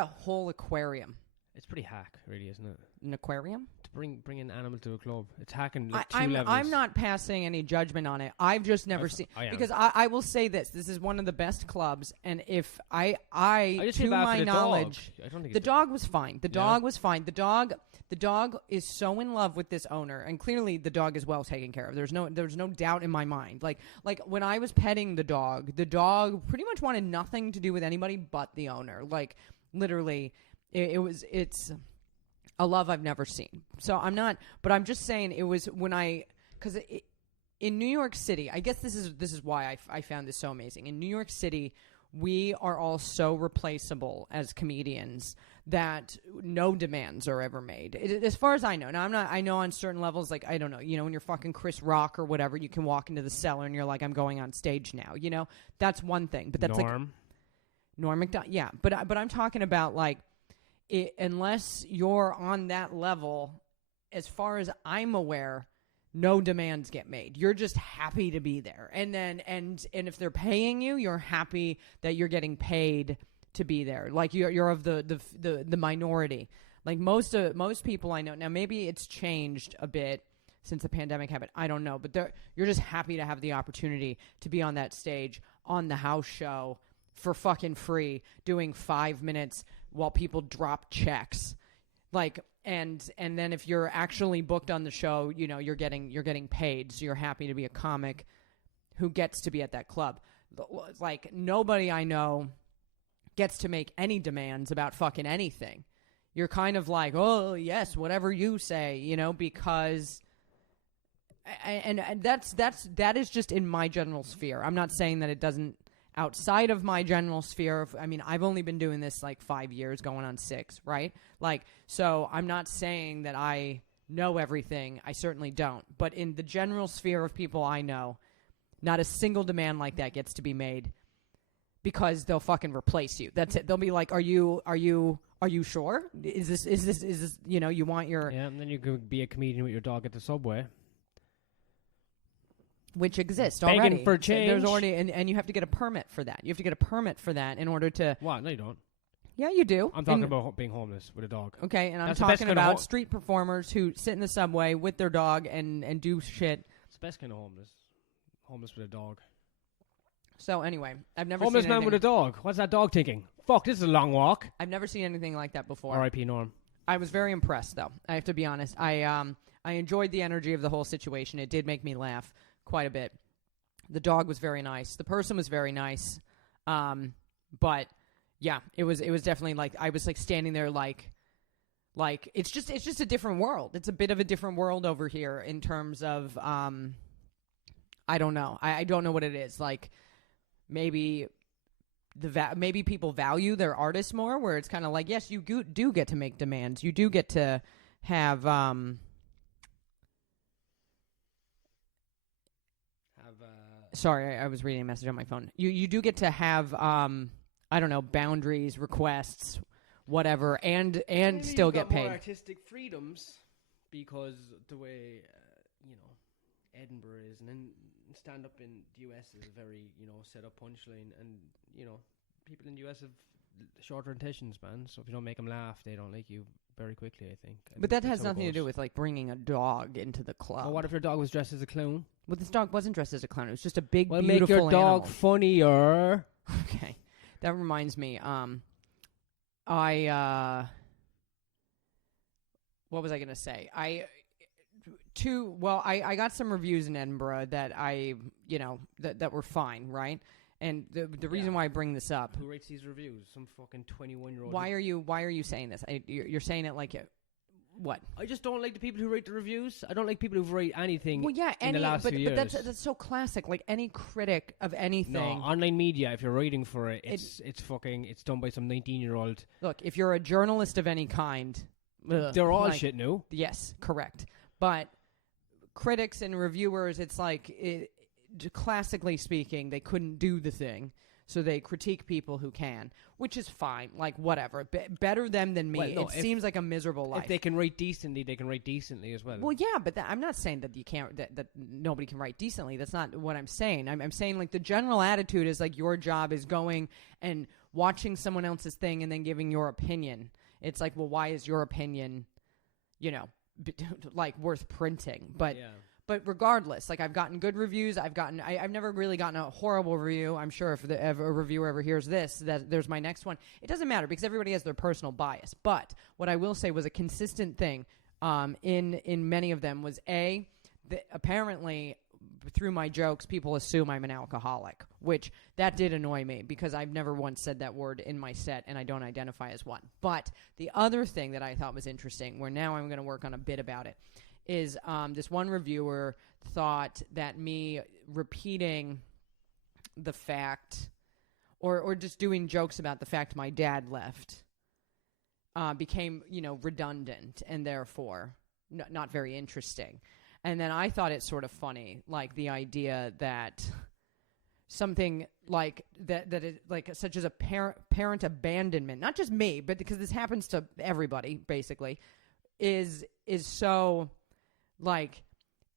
a whole aquarium? It's pretty hack, really, isn't it? An aquarium? To bring an animal to a club. It's hacking like two levels. I'm not passing any judgment on it. I've just never seen... Because I will say this. This is one of the best clubs, and if I to my knowledge... The dog was fine. The dog was fine. The dog is so in love with this owner, and clearly the dog is well taken care of. There's no doubt in my mind. Like when I was petting the dog pretty much wanted nothing to do with anybody but the owner. Like, literally... It's a love I've never seen. So I'm not, but I'm just saying it was because in New York City, I guess this is why I found this so amazing. In New York City, we are all so replaceable as comedians that no demands are ever made. As far as I know. Now I know on certain levels, like, I don't know, when you're fucking Chris Rock or whatever, you can walk into the cellar and you're like, I'm going on stage now, that's one thing, but that's Norm MacDonald. Yeah. But I'm talking about like, unless you're on that level, as far as I'm aware, no demands get made. You're just happy to be there. And then and if they're paying you, you're happy that you're getting paid to be there. Like you're of the minority. Like most people I know. Now maybe it's changed a bit since the pandemic happened. I don't know, but you're just happy to have the opportunity to be on that stage on the house show for fucking free, doing 5 minutes while people drop checks. Like, and then if you're actually booked on the show, you're getting paid. So you're happy to be a comic who gets to be at that club. Like, nobody I know gets to make any demands about fucking anything. You're kind of like, oh yes, whatever you say, because and that is just in my general sphere. I'm not saying that it doesn't outside of my general sphere. I've only been doing this like 5 years, going on 6, right? Like, so I'm not saying that I know everything. I certainly don't. But in the general sphere of people I know, not a single demand like that gets to be made because they'll fucking replace you. That's it. They'll be like, are you sure? Is this, you want your... Yeah, and then you could be a comedian with your dog at the subway. Which exists begging already. For change. There's already, and you have to get a permit for that. You have to get a permit for that in order to... What? No, you don't. Yeah, you do. I'm talking about being homeless with a dog. Okay, and I'm talking about street performers who sit in the subway with their dog and do shit. It's the best kind of homeless. Homeless with a dog. So anyway, I've never homeless seen man with a dog. What's that dog thinking? Fuck, this is a long walk. I've never seen anything like that before. R.I.P. Norm. I was very impressed, though. I have to be honest. I enjoyed the energy of the whole situation. It did make me laugh quite a bit. The dog was very nice. The person was very nice. But yeah, it was definitely like I was like standing there like it's just a different world. It's a bit of a different world over here in terms of I don't know. I don't know what it is. Like maybe maybe people value their artists more, where it's kind of like, yes, you do get to make demands. You do get to have sorry, I was reading a message on my phone. You do get to have I don't know, boundaries, requests, whatever, and still get paid. More artistic freedoms because the way Edinburgh is, and then stand up in the US is a very set up punchline, and people in the US have shorter attention span. So if you don't make them laugh, they don't like you very quickly, I think. But that has nothing to do with like bringing a dog into the club. Well, what if your dog was dressed as a clown? Well, this dog wasn't dressed as a clown. It was just a big, well, beautiful make your dog animal. funnier. Okay, that reminds me. What was I gonna say? I got some reviews in Edinburgh that that were fine, right? And the reason why I bring this up. Who writes these reviews? Some fucking 21-year-old. Why are you saying this? You're saying it like it. What? I just don't like the people who write the reviews. I don't like people who write anything. Well, yeah, in the last few years. But that's so classic. Like any critic of anything. No, online media. If you're writing for it, it's done by some 19-year-old. Look, if you're a journalist of any kind, they're all shit new. Yes, correct. But critics and reviewers, it's like classically speaking, they couldn't do the thing. So they critique people who can, which is fine. Like, whatever. Better them than me. Well, no, it seems like a miserable life. If they can write decently, they can write decently as well. Well, yeah, but I'm not saying that you can't, that nobody can write decently. That's not what I'm saying. I'm saying, like, the general attitude is, like, your job is going and watching someone else's thing and then giving your opinion. It's like, well, why is your opinion, like, worth printing? But... Yeah. But regardless, like I've gotten good reviews. I've never really gotten a horrible review. I'm sure if a reviewer ever hears this, that there's my next one. It doesn't matter because everybody has their personal bias. But what I will say was a consistent thing in many of them was apparently through my jokes, people assume I'm an alcoholic, which that did annoy me because I've never once said that word in my set and I don't identify as one. But the other thing that I thought was interesting, where now I'm going to work on a bit about it, is this one reviewer thought that me repeating the fact or just doing jokes about the fact my dad left became, redundant and therefore not very interesting. And then I thought it sort of funny, like the idea that something like that is like such as a parent abandonment, not just me, but because this happens to everybody basically, is so... Like,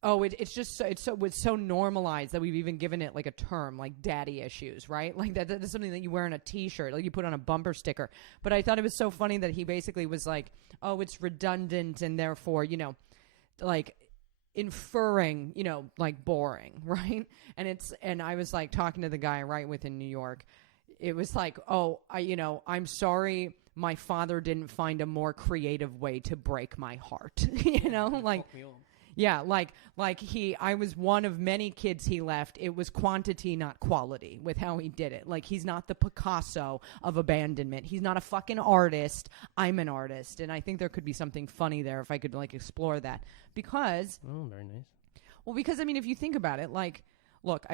it's so normalized that we've even given it like a term, like daddy issues, right? Like that's something that you wear on a T-shirt, like you put on a bumper sticker. But I thought it was so funny that he basically was like, oh, it's redundant and therefore, like inferring, like boring, right? And I was like talking to the guy right within New York. It was like, oh, I'm sorry. My father didn't find a more creative way to break my heart, like. Yeah, I was one of many kids he left. It was quantity, not quality, with how he did it. Like, he's not the Picasso of abandonment. He's not a fucking artist. I'm an artist. And I think there could be something funny there if I could, like, explore that. Because... Oh, very nice. Well, because, I mean, if you think about it, like, look,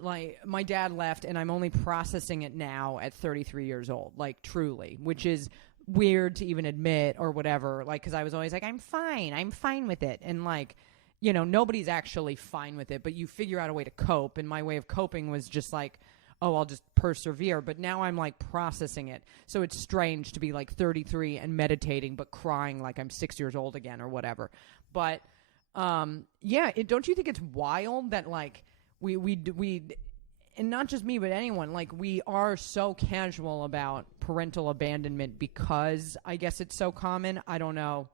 like, my dad left, and I'm only processing it now at 33 years old. Like, truly. Which is... weird to even admit or whatever, like, because I was always like, I'm fine with it, and like, nobody's actually fine with it, but you figure out a way to cope, and my way of coping was just like, oh, I'll just persevere. But now I'm like processing it, so it's strange to be like 33 and meditating but crying like I'm 6 years old again or whatever. But don't you think it's wild that like we and not just me, but anyone, like, we are so casual about parental abandonment because I guess it's so common. I don't know.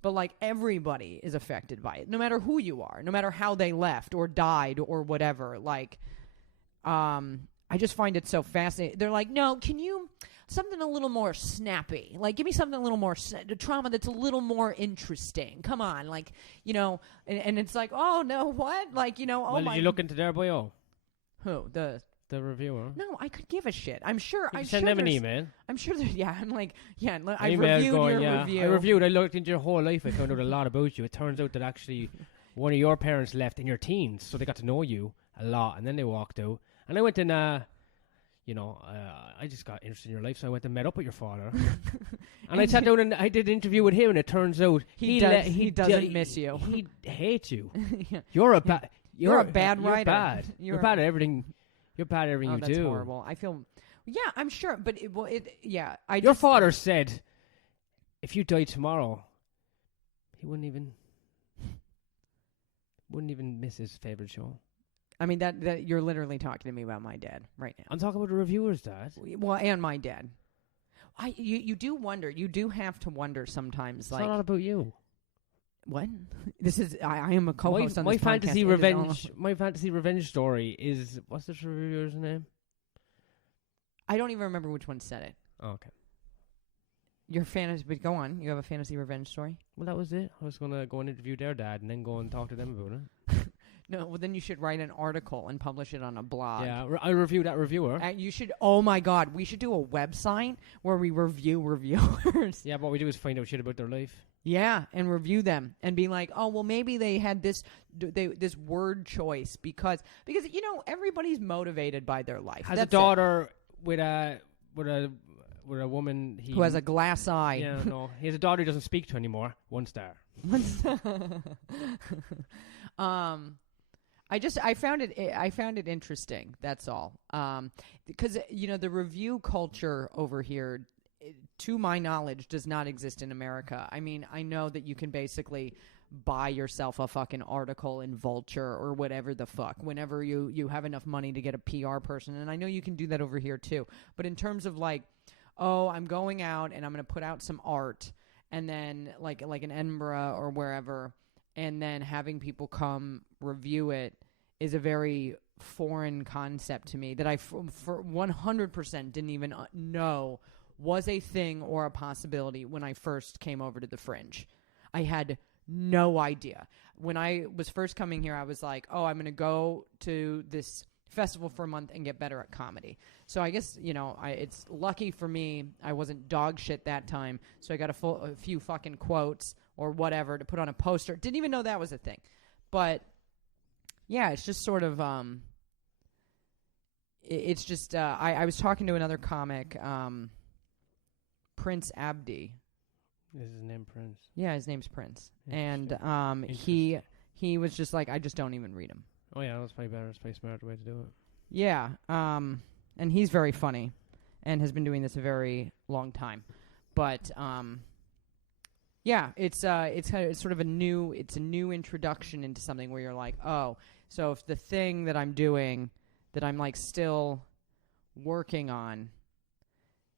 But, like, everybody is affected by it, no matter who you are, no matter how they left or died or whatever. Like, I just find it so fascinating. They're like, no, can you... something a little more snappy. Like, give me something a little more trauma that's a little more interesting. Come on. Like, and it's like, oh, no, what? Like, oh, well, did you look into their boyo? Who? The reviewer? No, I could give a shit. I'm sure. You send them an email. I'm sure. I'm like, yeah. I reviewed your review. I reviewed. I looked into your whole life. I found out a lot about you. It turns out that actually one of your parents left in your teens, so they got to know you a lot, and then they walked out. And I went and, I just got interested in your life, so I went and met up with your father. And I sat down and I did an interview with him, and it turns out he doesn't miss you. He hates you. Yeah. You're a bad. You're a bad writer. You're bad. You're bad at everything. You're bad at everything you do. That's horrible. I feel... Yeah, I'm sure, but your father said if you died tomorrow, he wouldn't even miss his favorite show. I mean, that you're literally talking to me about my dad right now. I'm talking about the reviewers, Dad. Well, and my dad. You do wonder. You do have to wonder sometimes. It's like, not about you. what? This is. I am a co-host on my this fantasy podcast. revenge. My fantasy revenge story is, what's this reviewer's name? I don't even remember which one said it. Oh, okay. Your fantasy, but go on. You have a fantasy revenge story? Well, that was it. I was gonna go and interview their dad and then go and talk to them about it. No, well then you should write an article and publish it on a blog. Yeah, I review that reviewer. You should. Oh my God, we should do a website where we review reviewers. Yeah, what we do is find out shit about their life. Yeah, and review them and be like, oh well, maybe they had this word choice because you know everybody's motivated by their life. Has That's a daughter with a woman who has a glass eye. Yeah, no, he has a daughter who doesn't speak to anymore. 1 star. I found it interesting. That's all. Because you know the review culture over here, to my knowledge, does not exist in America. I mean, I know that you can basically buy yourself a fucking article in Vulture or whatever the fuck whenever you have enough money to get a PR person, and I know you can do that over here too. But in terms of like, oh, I'm going out and I'm going to put out some art, and then like in Edinburgh or wherever, and then having people come review it is a very foreign concept to me that I for 100% didn't even know was a thing or a possibility when I first came over to the Fringe. I had no idea. When I was first coming here, I was like, oh, I'm going to go to this festival for a month and get better at comedy. So I guess, you know, it's lucky for me I wasn't dog shit that time, so I got a few fucking quotes or whatever to put on a poster. Didn't even know that was a thing. But yeah, it's just sort of it's just I was talking to another comic, Prince Abdi. Is his name Prince? Yeah, his name's Prince. And he was just like, I just don't even read him. Oh yeah, that's probably better. It's probably a smarter way to do it. Yeah, and he's very funny and has been doing this a very long time. But yeah, it's sort of a new introduction into something where you're like, oh, so if the thing that I'm doing that I'm like still working on,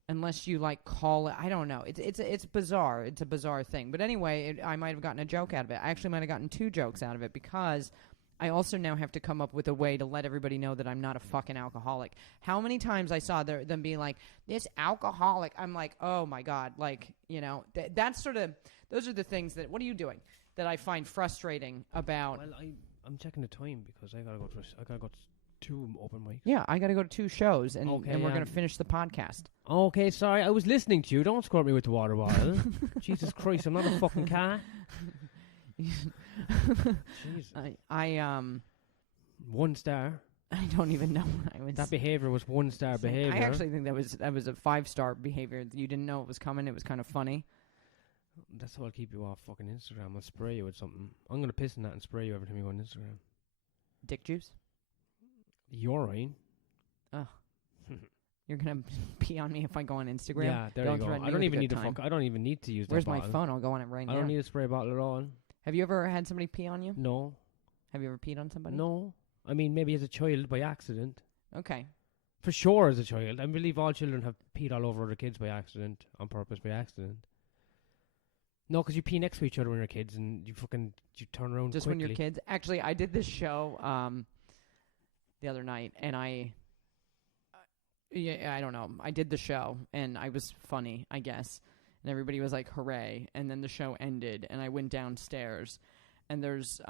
unless you like call it, I don't know. It's bizarre. It's a bizarre thing. But anyway, I might have gotten a joke out of it. I actually might have gotten 2 jokes out of it because I also now have to come up with a way to let everybody know that I'm not a fucking alcoholic. How many times I saw them being like, this alcoholic. I'm like, oh my God. Like, you know, that's sort of, those are the things that, what are you doing that I find frustrating about? Well, I'm checking the time because I gotta go to 2 open mics. Yeah, I got to go to 2 shows, and we're going to finish the podcast. Okay, sorry, I was listening to you. Don't squirt me with the water bottle. Jesus Christ, I'm not a fucking cat. Jesus. I 1 star. I don't even know what I was. That behavior was 1 star behavior. I actually think that was a 5-star behavior. You didn't know it was coming. It was kind of funny. That's how I'll keep you off fucking Instagram. I'll spray you with something. I'm gonna piss in that and spray you every time you go on Instagram. Dick juice. Urine. Oh. You're gonna pee on me if I go on Instagram? Yeah, there you go. I don't even need to I don't even need to use that Where's bottle. my phone? I'll go on it right now. I don't need a spray bottle at all. Have you ever had somebody pee on you? No. Have you ever peed on somebody? No. I mean, maybe as a child by accident. Okay. For sure as a child. I believe all children have peed all over other kids by accident, on purpose by accident. No, because you pee next to each other when you're kids and you turn around just quickly. When you're kids. Actually, I did this show the other night, and I don't know. I did the show, and I was funny, I guess. And everybody was like, hooray. And then the show ended, and I went downstairs. And there's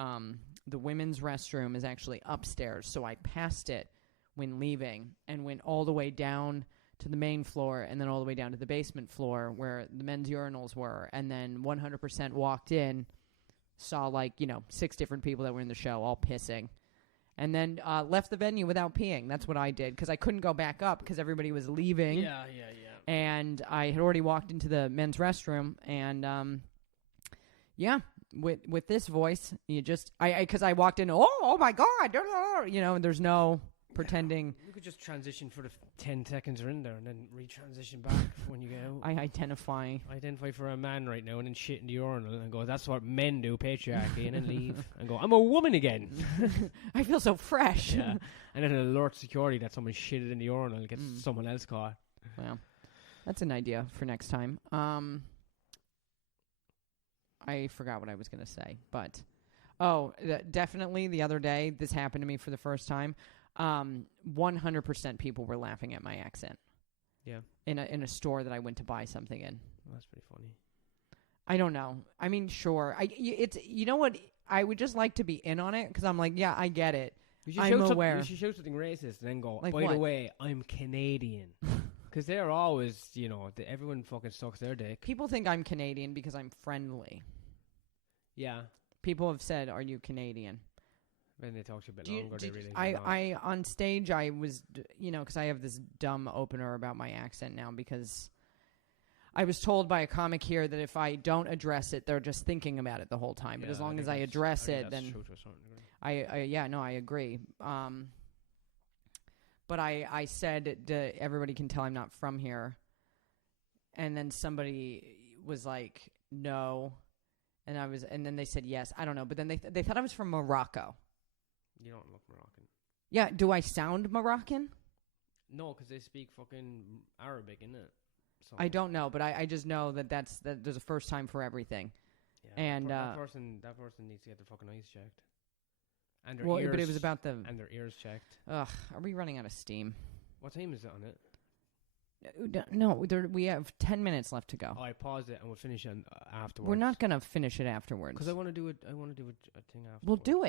the women's restroom is actually upstairs. So I passed it when leaving and went all the way down to the main floor and then all the way down to the basement floor where the men's urinals were. And then 100% walked in, saw 6 different people that were in the show all pissing. And then left the venue without peeing. That's what I did because I couldn't go back up because everybody was leaving. Yeah. And I had already walked into the men's restroom. And, with this voice, you just... because I walked in, oh my God! And there's no... pretending. You could just transition for the 10 seconds you're in there and then retransition back when you get out. I identify For a man right now and then shit in the urinal and go, that's what men do, patriarchy, and then leave and go, I'm a woman again. I feel so fresh. Yeah. And then alert security that someone shitted in the urinal and gets someone else caught. Well, that's an idea for next time. I forgot what I was going to say, but definitely the other day this happened to me for the first time. 100% people were laughing at my accent. Yeah. In a store that I went to buy something in. Well, that's pretty funny. I don't know. I mean, sure. It's you know what? I would just like to be in on it because I'm like, yeah, I get it. I'm aware. You should show something racist and then go, like by what? the way, I'm Canadian. Because they're always, everyone fucking sucks their dick. People think I'm Canadian because I'm friendly. Yeah. People have said, "Are you Canadian?" When they talk to you a bit longer, they really. I on stage, I was, because I have this dumb opener about my accent now because I was told by a comic here that if I don't address it, they're just thinking about it the whole time. But as long as I address it, then true to a certain degree. I agree. But I said everybody can tell I'm not from here, and then somebody was like, "No." And then they said yes. I don't know, but then they thought I was from Morocco. You don't look Moroccan. Yeah, do I sound Moroccan? No, because they speak fucking Arabic, innit? So I don't know, but I just know that there's a first time for everything. Yeah, and that person needs to get their fucking eyes checked. And their well, ears, but it was about the and their ears checked. Ugh, are we running out of steam? What time is it on it? No, we have 10 minutes left to go. Oh, I paused it and we'll finish it afterwards. We're not gonna finish it afterwards because I want to do it. I want to do a thing afterwards. Well, do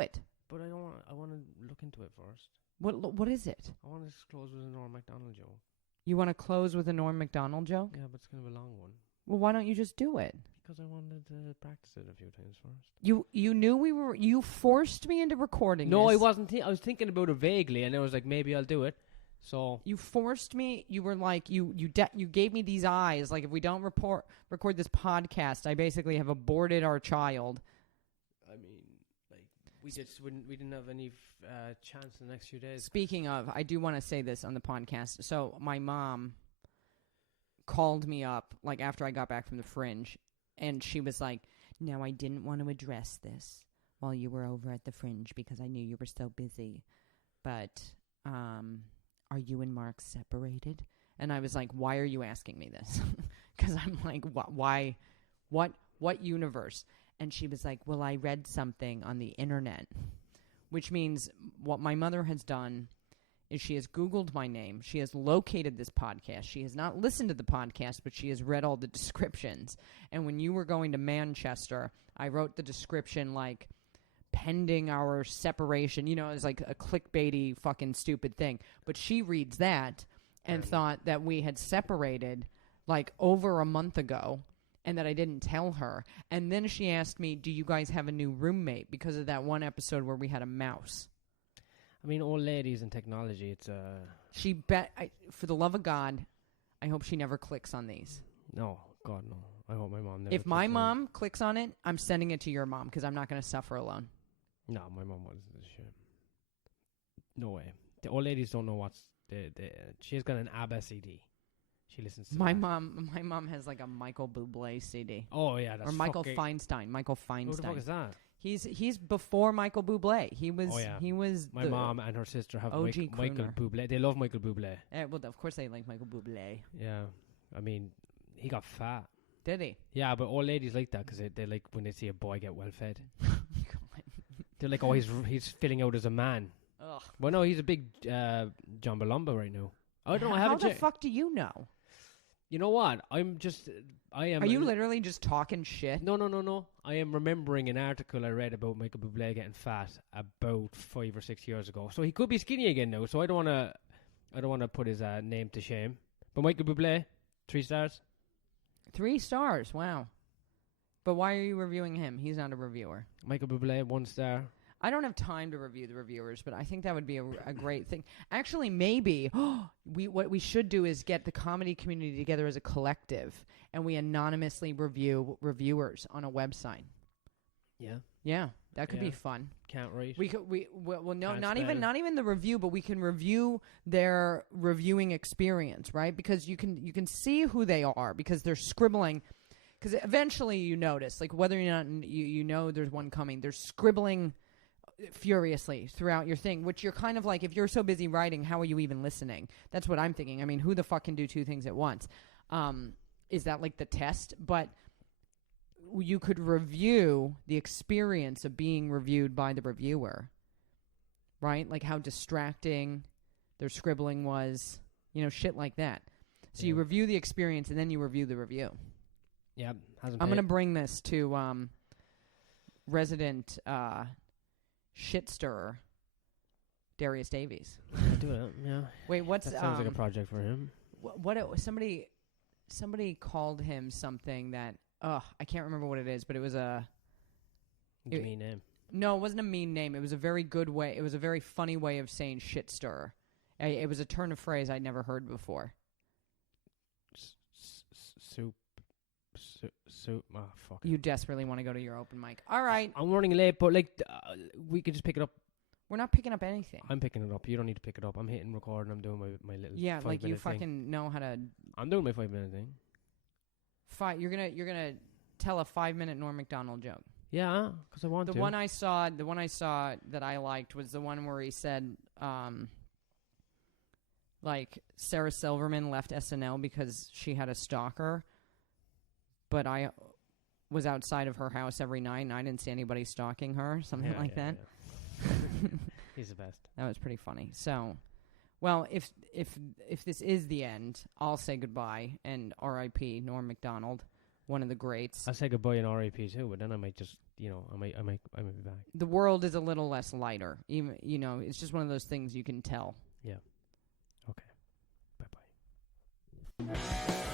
it. But I don't want. I want to look into it first. What is it? I want to close with a Norm MacDonald joke. You want to close with a Norm MacDonald joke? Yeah, but it's kind of a long one. Well, why don't you just do it? Because I wanted to practice it a few times first. You knew you forced me into recording. No, this. I wasn't. I was thinking about it vaguely, and I was like, maybe I'll do it. So you forced me. You were like, you gave me these eyes. Like, if we don't record this podcast, I basically have aborted our child. I mean, like we didn't have any chance in the next few days. Speaking of, I do want to say this on the podcast. So my mom called me up like after I got back from the Fringe, and she was like, "Now I didn't want to address this while you were over at the Fringe because I knew you were so busy, but are you and Mark separated?" And I was like, "Why are you asking me this?" Because I'm like, why? What universe? And she was like, "Well, I read something on the internet," which means what my mother has done is she has Googled my name. She has located this podcast. She has not listened to the podcast, but she has read all the descriptions. And when you were going to Manchester, I wrote the description like, pending our separation, it's like a clickbaity fucking stupid thing. But she reads that and thought that we had separated like over a month ago and that I didn't tell her. And then she asked me, do you guys have a new roommate? Because of that one episode where we had a mouse. I mean, old ladies and technology, it's She bet, for the love of God, I hope she never clicks on these. No, God, no. I hope my mom never. If my mom clicks on it, I'm sending it to your mom because I'm not going to suffer alone. No, my mom wants this shit. No way. The old ladies don't know what's she's got an ABBA CD. She listens to my that. mom has like a Michael Bublé CD. Oh yeah, that's or Michael Feinstein. Michael Feinstein. Who the fuck is that? He's before Michael Bublé. He was. Oh, yeah. He was. My mom and her sister have OG Michael Bublé. They love Michael Bublé. Well, of course they like Michael Bublé. Yeah, I mean, he got fat. Did he? Yeah, but old ladies like that because they like when they see a boy get well fed. They're like, oh, he's filling out as a man. Ugh. Well, no, he's a big Jambalamba right now. I don't know. How the fuck do you know? You know what? I am. Are you literally just talking shit? No. I am remembering an article I read about Michael Bublé getting fat about 5 or 6 years ago. So he could be skinny again now. So I don't want to put his name to shame. But Michael Bublé, 3 stars. 3 stars. Wow. But why are you reviewing him? He's not a reviewer. Michael Bublé, 1 star. I don't have time to review the reviewers, but I think that would be a great thing. Actually, maybe what we should do is get the comedy community together as a collective, and we anonymously review reviewers on a website. Yeah. Yeah, that could be Yeah. fun. Can't write. Well, no, Can't not spell. even the review, but we can review their reviewing experience, right? Because you can see who they are because they're scribbling. Because eventually you notice, like whether or not you know there's one coming, they're scribbling furiously throughout your thing, which you're kind of like, if you're so busy writing, how are you even listening? That's what I'm thinking. I mean, who the fuck can do two things at once? Is that like the test? But you could review the experience of being reviewed by the reviewer, right? Like how distracting their scribbling was, shit like that. So you review the experience and then you review the review. Yeah, I'm going to bring this to resident shit stirrer, Darius Davies. I'll do it. Yeah. Wait, what's That sounds like a project for him. Somebody called him something that I can't remember what it is, but it was a Mean name. No, it wasn't a mean name. It was a very good way. It was a very funny way of saying shit stirrer. It was a turn of phrase I'd never heard before. Soup. Oh, fuck. You desperately want to go to your open mic. All right. I'm running late, but we could just pick it up. We're not picking up anything. I'm picking it up. You don't need to pick it up. I'm hitting record and I'm doing my little. Yeah, like you 5-minute thing. fucking know how to. I'm doing my 5-minute thing. You're gonna tell a 5-minute Norm MacDonald joke. Yeah, because I want to. The one I saw that I liked was the one where he said, like Sarah Silverman left SNL because she had a stalker, but I was outside of her house every night and I didn't see anybody stalking her, something like that. Yeah. He's the best. That was pretty funny. So, well, if this is the end, I'll say goodbye and R.I.P. Norm MacDonald, one of the greats. I'll say goodbye and R.I.P. too, but then I might just, I might be back. The world is a little less lighter. Even, it's just one of those things you can tell. Yeah. Okay. Bye-bye.